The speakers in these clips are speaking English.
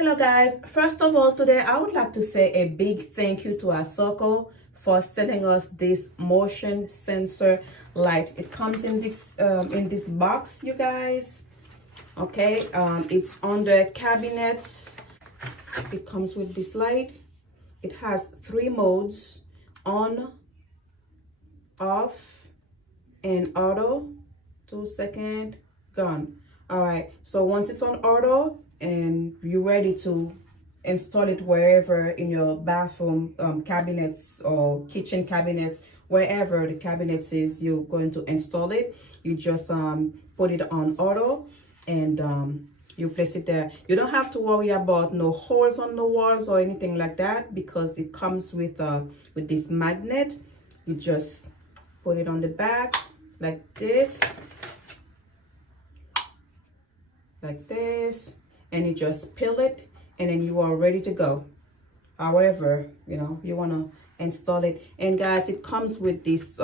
Hello guys, first of all today I would like to say a big thank you to Asoko for sending us this motion sensor light. It comes in this box, you guys. Okay, it's under cabinet. It comes with this light. It has 3 modes: on, off, and auto. 2 seconds, gone. All right, so once it's on auto and you're ready to install it wherever in your bathroom cabinets or kitchen cabinets, wherever the cabinet is, you're going to install it. You just put it on auto and you place it there. You don't have to worry about no holes on the walls or anything like that, because it comes with this magnet. You just put it on the back like this, and you just peel it, and then you are ready to go. However, you want to install it. And guys, it comes with this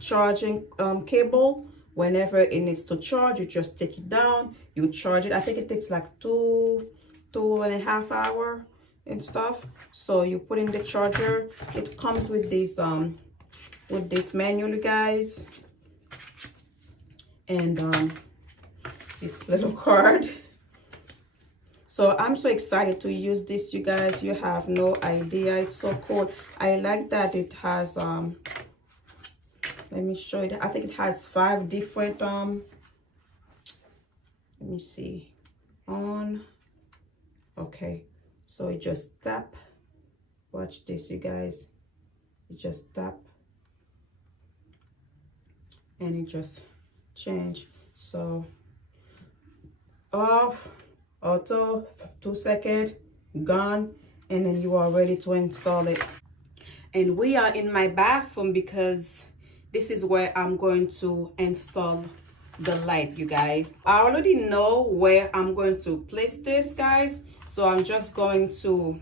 charging cable. Whenever it needs to charge, you just take it down, you charge it. I think it takes like 2.5 hours and stuff. So you put in the charger. It comes with this manual, you guys, and this little card. So I'm so excited to use this, you guys. You have no idea, it's so cool. I like that it has let me show you. I think it has 5 different let me see, on. Okay, so you just tap. Watch this, you guys. You just tap and it just change. So off, auto, 2 seconds, gone, and then you are ready to install it. And we are in my bathroom because this is where I'm going to install the light, you guys. I already know where I'm going to place this, guys, so I'm just going to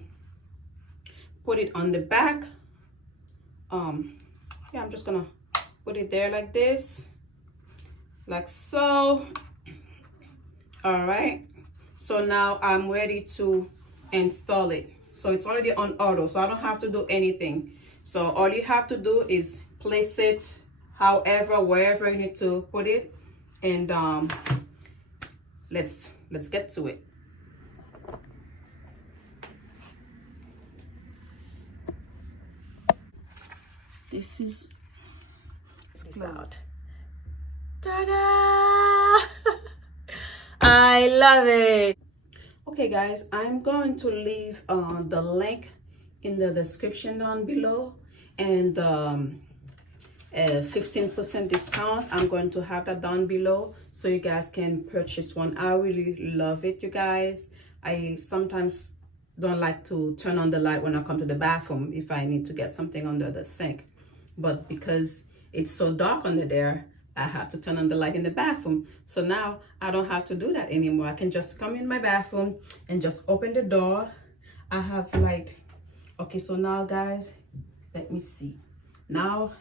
put it on the back. Yeah, I'm just gonna put it there like this, like so. All right, so now I'm ready to install it. So it's already on auto, so I don't have to do anything. So all you have to do is place it however, wherever you need to put it, and let's get to it. This is out. Ta-da! I love it. Okay guys, I'm going to leave the link in the description down below, and 15% discount. I'm going to have that down below so you guys can purchase one. I really love it, you guys. I sometimes don't like to turn on the light when I come to the bathroom if I need to get something under the sink, but because it's so dark under there, I have to turn on the light in the bathroom. So now I don't have to do that anymore. I can just come in my bathroom and just open the door. I have light. Okay, so now guys, let me see. Now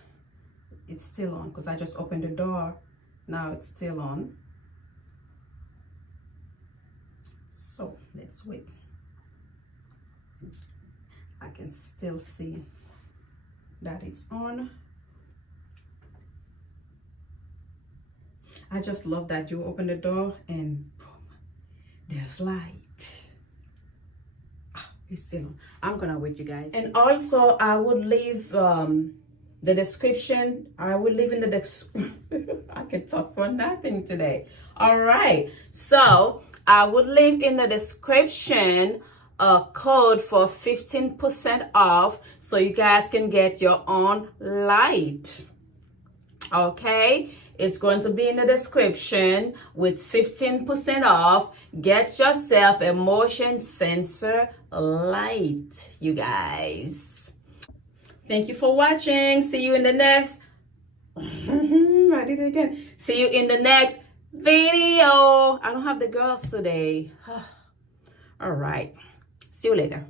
it's still on because I just opened the door. Now it's still on. So let's wait. I can still see that it's on. I just love that you open the door and boom, there's light. It's still on. I'm gonna wait, you guys. And also I would leave the description. I will leave in the I can talk for nothing today. All right, so I would leave in the description a code for 15% off so you guys can get your own light. Okay, it's going to be in the description with 15% off. Get yourself a motion sensor light, you guys. Thank you for watching. See you in the next I did it again. See you in the next video. I don't have the girls today. All right, see you later.